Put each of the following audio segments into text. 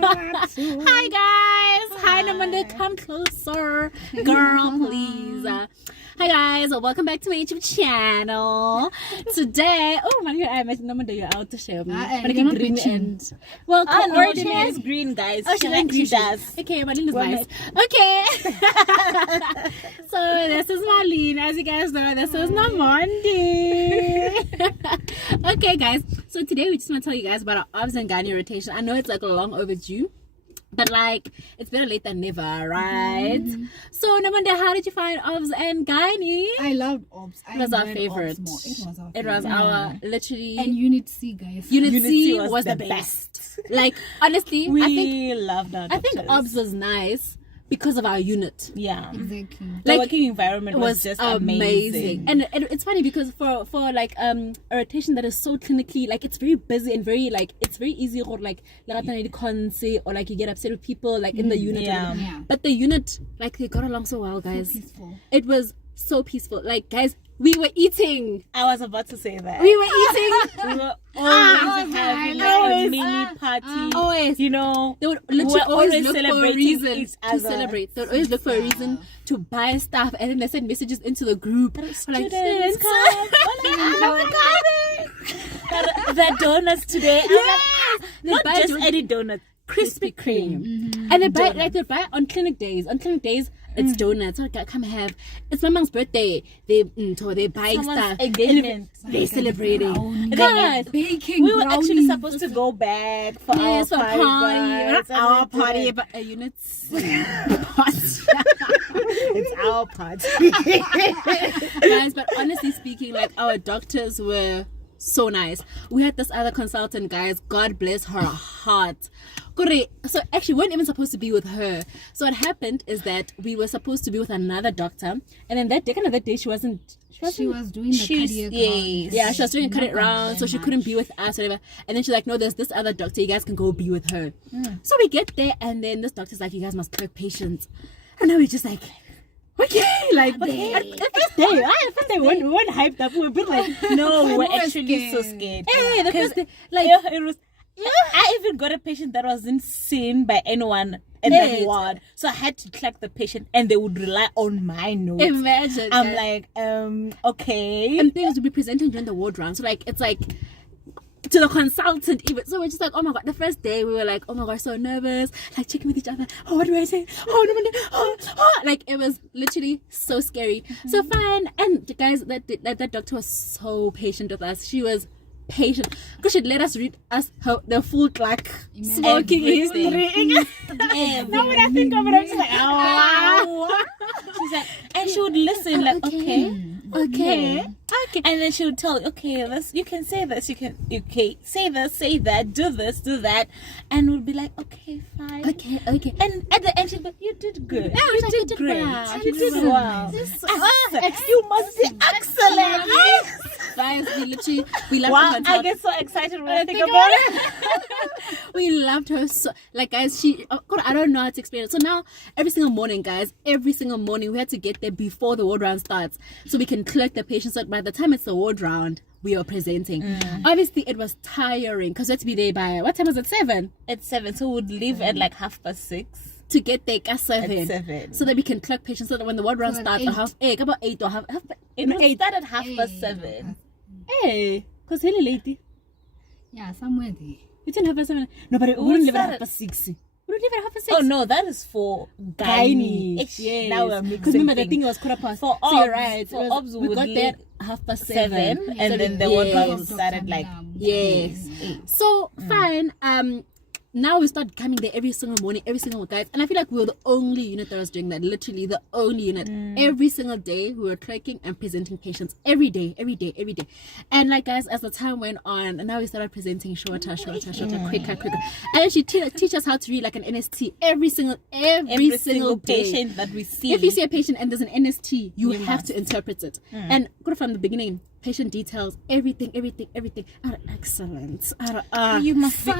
Hi guys. Hi Namanda, come closer. Girl, please. Hi guys, welcome back to my YouTube channel. Today, oh my god, I imagine Namanda, you're out to show me. Green and well, no, she has green, guys. Oh, she does. Okay, Marlene is nice. Okay. So this is Marlene. As you guys know, this is Namandi. Okay, guys. So today we just want to tell you guys about our obs and gynae rotation. I know it's like long overdue, but like it's better late than never, right? So Namanda, how did you find obs and gynae? I loved obs. It was our favorite. It was our literally. And Unit C, guys. Unit C was the best. Like honestly, we loved our I think obs was nice because of our unit. Yeah, exactly. The working environment was just amazing. And it's funny because for like a rotation that is so clinically, like it's very busy and very like it's very easy or like or like you get upset with people like in the unit. Yeah. But the unit, like they got along so well, guys. So peaceful. It was so peaceful. Like guys, we were eating. I was about to say that. We were eating. We were always having like a mini party. Always. You know, They would literally always look for a celebrating reason each to other. celebrate. They would always look for a reason to buy stuff, and then they send messages into the group. Like, Students, "Students, the donuts today. Yes! They Not buy just donuts. any donut. Krispy Kreme, and they buy on clinic days. On clinic days, it's donuts. So come have. It's my mom's birthday. They buy Someone's stuff. engagement. They're celebrating. Guys, Baking we were actually brownies. supposed to go back for our Yes, for party. Not guys, our and we party, didn't. but a unit's party. It's our party. Guys, but honestly speaking, like our doctors were so nice. We had this other consultant, guys, God bless her heart. So actually we weren't even supposed to be with her. So what happened is that we were supposed to be with another doctor, and then that day she was doing the cardiac round. yeah, she was doing a cardiac round, so she couldn't be with us, whatever. And then she's like, no, there's this other doctor, you guys can go be with her. So we get there, and then this doctor's like, you guys must clerk patients. And now we're just like, okay, like the first day, we weren't hyped up. We were a bit like, No, we're actually so scared. hey, the first day, like, It was. I even got a patient that wasn't seen by anyone in that ward, so I had to track the patient, and they would rely on my notes. imagine. I'm guys. like, okay. And things will be presenting during the ward round, so like it's like to the consultant even. So we're just like, oh my god, the first day we were like, oh my god, so nervous, like checking with each other. Oh, what do I say? Oh, like it was literally so scary. So fine. And guys, that doctor was so patient with us. She was patient because she'd let us read the full like smoking history. Now when I think of it, I'm just like, oh. She's like, and she would listen, like, okay, and then she would tell, okay, this you can say this, say this, say that, do this, do that, and we'd be like, okay, fine, okay. And at the end, she'd be, you did good, Yeah, you like, did great, well. you did well. You must be excellent. Guys, we loved Wow, her I consultant. get so excited when I think about it. We loved her so, like guys, I don't know how to explain it. So now every single morning we had to get there before the ward round starts so we can collect the patients. So by the time it's the ward round, we are presenting. Obviously it was tiring because we had to be there by, what time was it? 7? It's 7, so we'd leave at like 6:30. To get there at 7. At 7. So that we can collect patients, so that when the ward round starts at 8, about 8 or half It would start at 7:30. Hey, because really late. Yeah, somewhere there. We didn't have 7. No, but we wouldn't leave at 6. We don't leave at 6. Oh no, that is for gynae. Yes. Now we're mixing. Because remember the things. thing was 15. For so you're obs, right. for obs we would got there leave 7. and then the ward round started like Yes. 8. So fine. Now we start coming there every single morning, guys, and I feel like we were the only unit that was doing that. Literally the only unit. Every single day we were tracking and presenting patients every day. And like guys, as the time went on, and now we started presenting shorter, quicker. And she teach us how to read like an NST every single day. patient that we see. If you see a patient and there's an NST, you have to interpret it. And go from the beginning. Patient details, everything. Out of excellence. You must be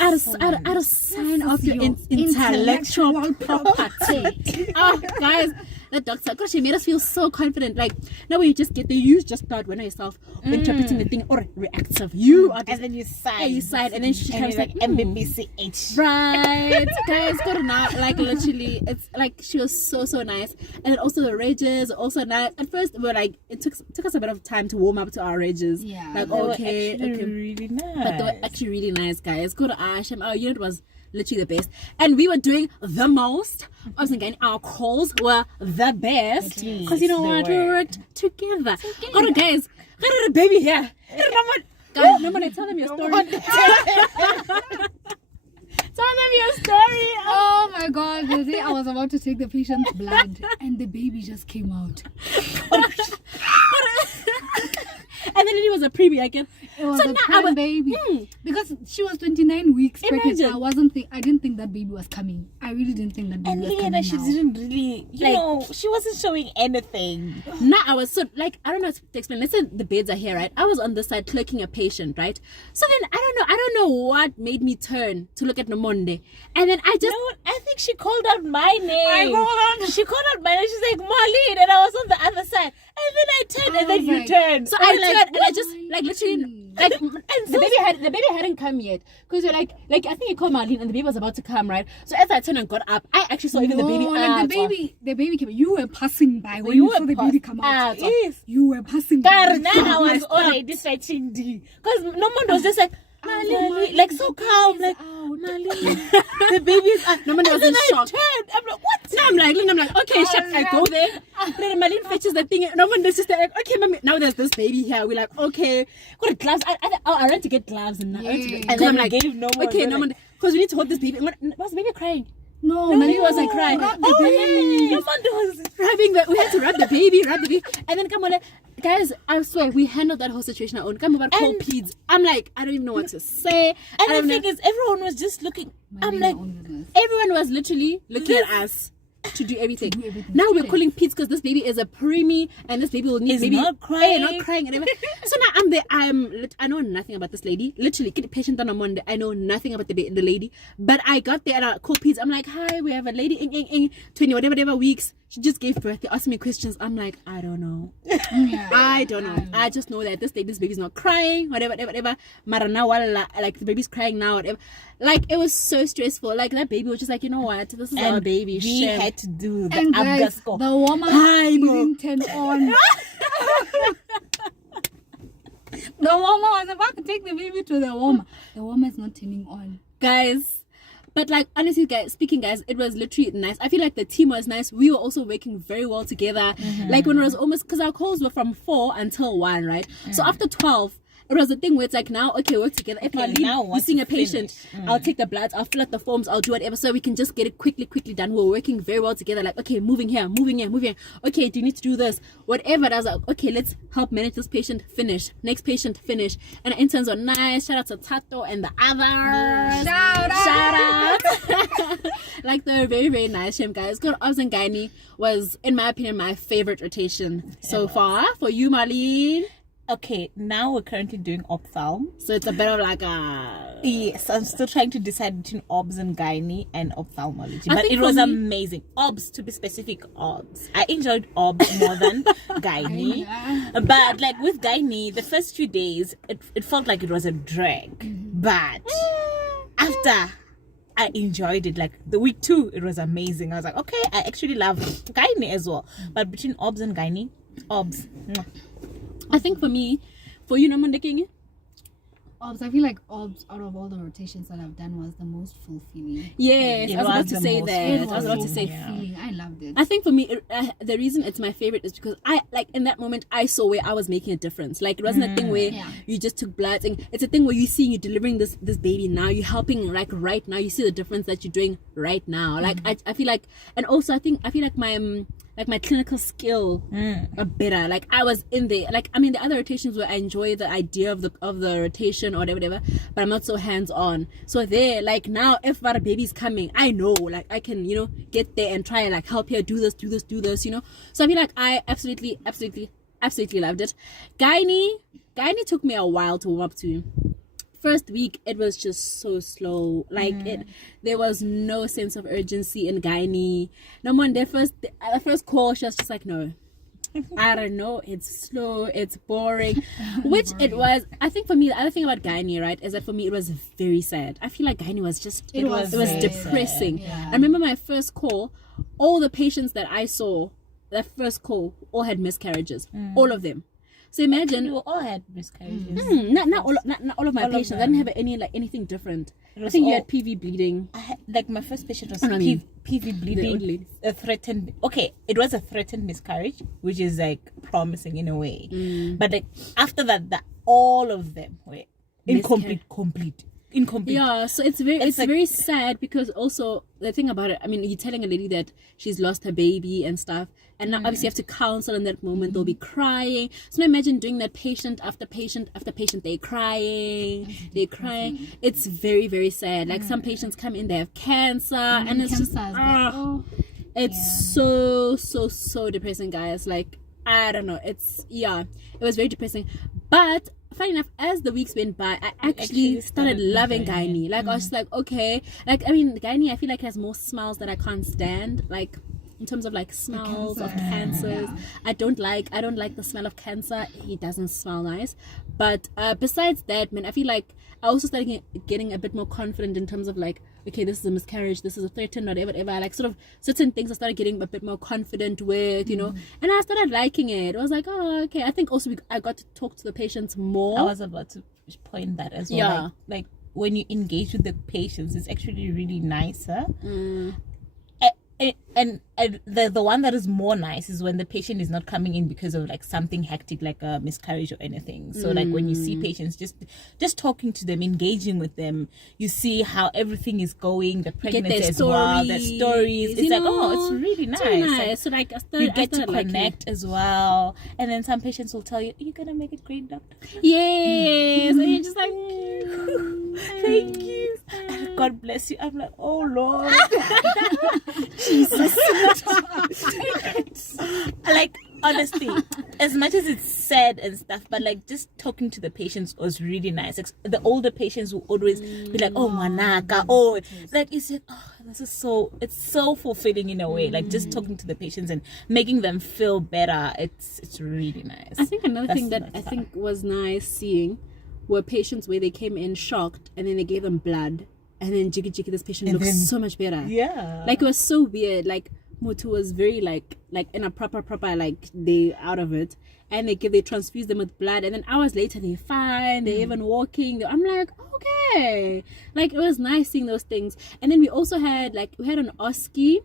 Out of sign of your intellectual property. Oh, guys, that doctor, gosh, she made us feel so confident. Like, now when you just get there, you just start when yourself interpreting the thing or reactive. You are just, and then you sign. Yeah, you sign, and then she comes like MBBCH. Right, guys, go to now. Like, literally, it's like she was so nice, and then also the rages also nice. At first, we were like, it took us a bit of time to warm up to our rages. Yeah, like They okay, were actually really nice. but they were actually really nice, guys. Go to Ash, and our unit was literally the best, and we were doing the most. I was thinking our calls were the best because you know what, we worked together. Go to guys, go to the baby here. Guys, no one tell them your story. Tell them your story. Oh my god, the day I was about to take the patient's blood and the baby just came out. And then it was a preview again. It was a prime baby. Because she was 29 weeks pregnant. I didn't think that baby was coming. I really didn't think that baby was coming. And she didn't really, you know, she wasn't showing anything. Now I was so, like, I don't know how to explain. Let's say the beds are here, right? I was on this side clerking a patient, right? So then I don't know what made me turn to look at Nomonde. And then I just... No, I think she called out my name. She called out my name. She's like, Marlene, and I was on the other side. And then I turned, and then you turned. So I turned, and I just, like, literally, like, and the baby hadn't come yet. Because you're like, I think you called Marlene, and the baby was about to come, right? So as I turned and got up, I actually saw even the baby out. The baby came. You were passing by when you saw the baby come out. Yes. You were passing by. I was already stretching D. Because no one was just like, Marlene, like so calm, like, Marlene, the baby's out. No one was in shock. I'm like, what? No, I'm like, okay, I go there. Then Marlene fetches the thing. No one is just like, okay, mommy, now there's this baby here. We're like, okay, got gloves. I ran to get gloves and then I'm like, gave no one. Okay, no one, because we need to hold this baby. Was the baby crying? No, Marlene wasn't crying. Rub the baby. No one was rubbing we had to rub the baby, and then come on. Guys, I swear, we handled that whole situation on our own. Come about cold peds. I'm like, I don't even know what to say. And the thing is, everyone was just looking. I'm like, everyone was literally looking at us to do everything. Now we're calling peds because this baby is a preemie and this baby will need maybe not crying. Not crying and everything. So now I'm there. I know nothing about this lady. Literally, get a patient on a Monday. I know nothing about the lady. But I got there and I called peds. I'm like, hi, we have a lady 20 whatever weeks. She just gave birth. They asked me questions. I'm like, I don't know. I don't know. I just know that this baby's not crying, whatever. Mara now, like the baby's crying now, whatever. Like, it was so stressful. Like, that baby was just like, you know what? This is our baby. We had to do the Abgasco. The woman didn't turn on. The woman was about to take the baby to the woman. The woman is not turning on. Guys. But like, honestly, guys, it was literally nice. I feel like the team was nice. We were also working very well together. Like when it was almost, because our calls were from 4 until 1, right? So after 12, it was a thing where it's like, now, okay, work together. If I leave, you're seeing a patient, I'll take the bloods, I'll fill out the forms, I'll do whatever, so we can just get it quickly done. We're working very well together. Like, okay, moving here. Okay, do you need to do this? Whatever. I was like, okay, let's help manage this patient. Finish. Next patient. Finish. And the interns were nice. Shout out to Tato and the others. Shout out. Like, they're very, very nice. Shame, guys. Good Obs and Gynae was, in my opinion, my favorite rotation so far. For you, Marlene. Okay, now we're currently doing ophthalm. So it's a bit of like a... Yes, I'm still trying to decide between obs and gynae and ophthalmology. But it was amazing. Obs, to be specific, obs. I enjoyed obs more than gynae. But like with gynae, the first few days, it felt like it was a drag. But after... I enjoyed it. Like the week 2, it was amazing. I was like, okay, I actually love gynae as well. But between obs and gynae, obs... I think for you, Namanda King? Obs, I feel like obs, out of all the rotations that I've done, was the most fulfilling. Yes, I was about to say that. I was about to say feeling. I loved it. I think for me, the reason it's my favorite is because I, like, in that moment, I saw where I was making a difference. Like, it wasn't a thing where you just took blood. It's a thing where you see you delivering this baby now. You're helping, like, right now. You see the difference that you're doing right now. Like, I feel like, and also I feel like my clinical skill are better. Like, I was in there. Like, I mean, the other rotations where I enjoy the idea of the rotation or whatever, but I'm not so hands-on. So there, like, now if our baby's coming, I know, like, I can, get there and try and, like, help her do this, So I feel like I absolutely loved it. Gynae took me a while to warm up to. first week it was just so slow. Like there was no sense of urgency in gynae. No one, the first call, she was just like, no, I don't know, it's slow, it's boring. Which it was. I think for me, the other thing about gynae, right, is that for me it was very sad. I feel like gynae was just it was depressing. I remember my first call, all the patients that I saw, that first call, all had miscarriages, all of them. So imagine you all had miscarriages. Not all of my patients. I didn't have anything different. I think you had PV bleeding. I had, like, my first patient was PV bleeding, a threatened. Okay, it was a threatened miscarriage, which is like promising in a way. But like after that, all of them were incomplete. Yeah, so it's very sad, because also the thing about it, I mean, you're telling a lady that she's lost her baby and stuff, and now obviously you have to counsel in that moment. They'll be crying. So now imagine doing that patient after patient after patient. They're crying. It's very, very sad. Like some patients come in, they have cancer, and it's just it's so depressing, guys. Like, I don't know. It was very depressing. But funny enough, as the weeks went by, I actually started loving gynae. Like, I was like, okay. Like, I mean, gynae, I feel like has more smells that I can't stand. Like, in terms of like smells of cancers. I don't like the smell of cancer. It doesn't smell nice. But besides that, man, I feel like I also started getting a bit more confident in terms of like, okay, this is a miscarriage, this is a threatened, whatever. Like, sort of certain things I started getting a bit more confident with, you know, and I started liking it. I was like, oh, okay. I think also I got to talk to the patients more. I was about to point that as well. Yeah. Like when you engage with the patients, it's actually really nicer. And the one that is more nice is when the patient is not coming in because of like something hectic, like a miscarriage or anything. So like when you see patients, just talking to them, engaging with them, you see how everything is going, the pregnancy as well, their stories. It's like, oh, it's really nice. Really nice. Like, so like you get to connect as well. And then some patients will tell you, you're gonna make a great doctor. Yes. And you're just like, thank you. And God bless you. I'm like, oh Lord. Jesus. Like, honestly, as much as it's sad and stuff, but like just talking to the patients was really nice. Like, the older patients will always be like, oh manaka, oh, like you said, oh, it's so fulfilling in a way. Like just talking to the patients and making them feel better, it's really nice. I think another thing that I think was nice seeing were patients where they came in shocked and then they gave them blood. And then jiggy, this patient looks so much better. Yeah. Like, it was so weird. Like, Mutu was very, like in a proper, like, they out of it. And they transfuse them with blood. And then hours later, they're fine. They're even walking. I'm like, okay. Like, it was nice seeing those things. And then we also had, we had an OSCE.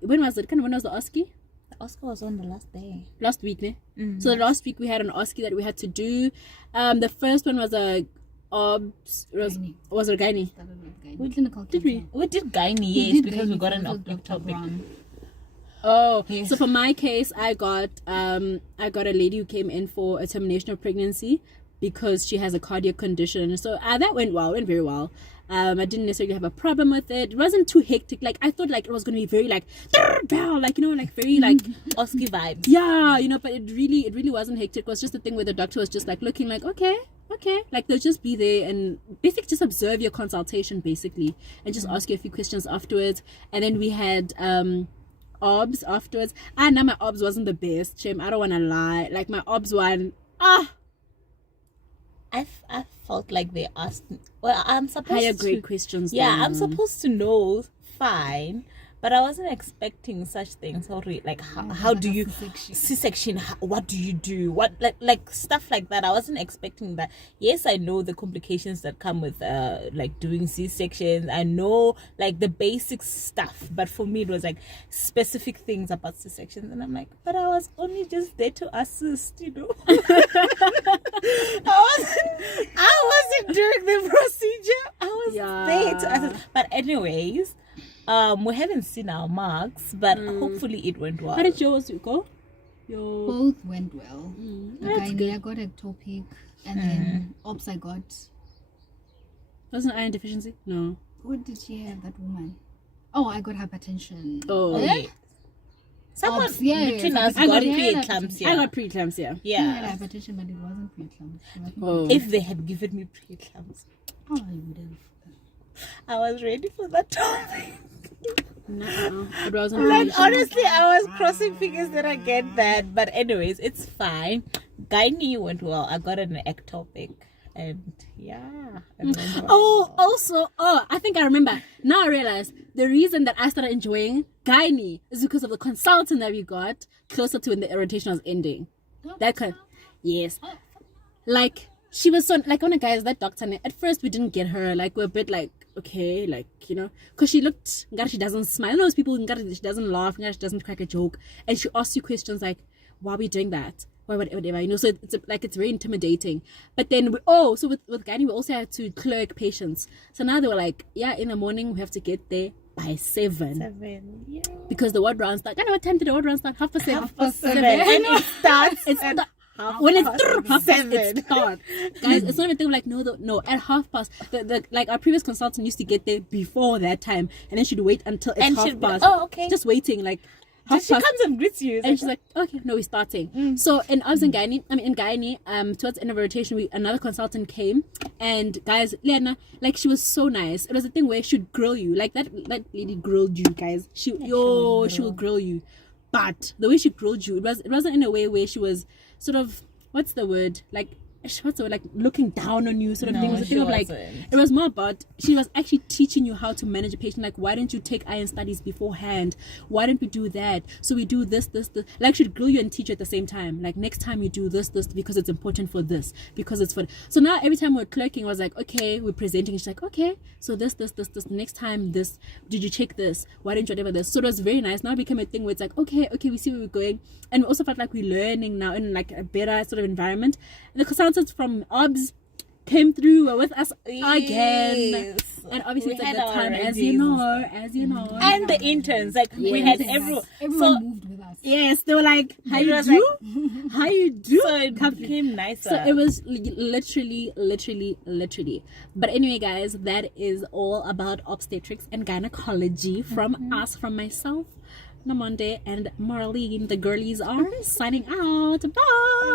When was it? When was the OSCE? The OSCE was on the last day. Last week, ne? So the last week, we had an OSCE that we had to do. The first one was a... was it gynae? We clinical did we did gynae, yes, because we got an topic. Oh, yes. So for my case, I got a lady who came in for a termination of pregnancy because she has a cardiac condition. So that went very well. I didn't necessarily have a problem with it. It wasn't too hectic. Like, I thought like it was gonna be very like like, you know, like very like OSCE vibes. Yeah, you know, but it really wasn't hectic. It was just the thing where the doctor was just like looking like, okay, like they'll just be there and basically just observe your consultation basically and just ask you a few questions afterwards. And then we had OBS afterwards. Now my OBS wasn't the best, Shame, I don't want to lie. Like my OBS one, I felt like they asked, well, I'm supposed higher to, grade questions. Yeah, I'm supposed to know, fine, but I wasn't expecting such things. Sorry, like how do you C-section? What do you do? What like stuff like that. I wasn't expecting that. Yes, I know the complications that come with like doing C-sections. I know like the basic stuff, but for me it was like specific things about C-sections, and I'm like, but I was only just there to assist, you know. I wasn't doing the procedure. I was there to assist. But anyways. We haven't seen our marks, but hopefully it went well. How did yours go? Both went well. I got ectopic, and then OBS I got. Wasn't iron deficiency? No. What did she have, that woman? Oh, I got hypertension. Oh. Yeah? Someone yeah, between yeah, us I got got- preeclampsia. I got preeclampsia. She had Yeah. hypertension, but it wasn't preeclampsia. Oh. If they had given me preeclampsia, Oh, I would have. I was ready for that topic. No, it wasn't. Like preeclampsia. honestly, I was crossing fingers that I get that. But anyways, it's fine. Gynae went well. I got an ectopic, and yeah. it went well. Oh, also, I think I remember. Now I realize the reason that I started enjoying gynae is because of the consultant that we got closer to when the rotation was ending. Yes. Like, she was so, like, one of the guys, that doctor, at first we didn't get her. Like, we're a bit like, okay, like, you know, because she looked, she doesn't smile. Those people, she doesn't laugh, she doesn't crack a joke. And she asks you questions like, why are we doing that? Why, whatever, you know, so it's very intimidating. But then, so with gynae, we also had to clerk patients. So now they were like, yeah, in the morning, we have to get there by 7. Yeah. Because the ward round starts. I know what time did the ward round start? 7:30. 7. And it starts It's at when it's past 7, 7. it starts. Guys, it's not even thing like no, at 7:30. The like our previous consultant used to get there before that time, and then she'd wait until it's And 7:30. she'd be like, oh, okay. Just waiting like She comes and greets you. and she's like, okay, no, we're starting. So in gynae, towards the end of the rotation, another consultant came, and guys, Lena, like, she was so nice. It was a thing where she'd grill you, like that lady grilled you, guys. She will grill you, but the way she grilled you, it wasn't in a way where she was sort of, like looking down on you sort of thing. It was a thing of like, it was more about, she was actually teaching you how to manage a patient. Like, why didn't you take iron studies beforehand? Why didn't we do that? So we do this. Like, she'd grill you and teach you at the same time. Like, next time you do this because it's important for this, because it's for. So now every time we're clerking, it was like, okay, we're presenting. She's like, okay, so this. Next time this. Did you check this? Why didn't you whatever this? So it was very nice. Now it became a thing where it's like, okay, we see where we're going, and we also felt like we're learning now in like a better sort of environment. And the consultants from OBS came through, were with us again. Yes. And obviously We it's a had good our time, as reviews you know. And the interns, like we had Everyone so moved with us. Yes, they were like, how It you was do? How you do? so it became nicer. So it was literally. But anyway, guys, that is all about obstetrics and gynecology from us, from myself, Namonde, and Marlene. The girlies are signing out. Bye.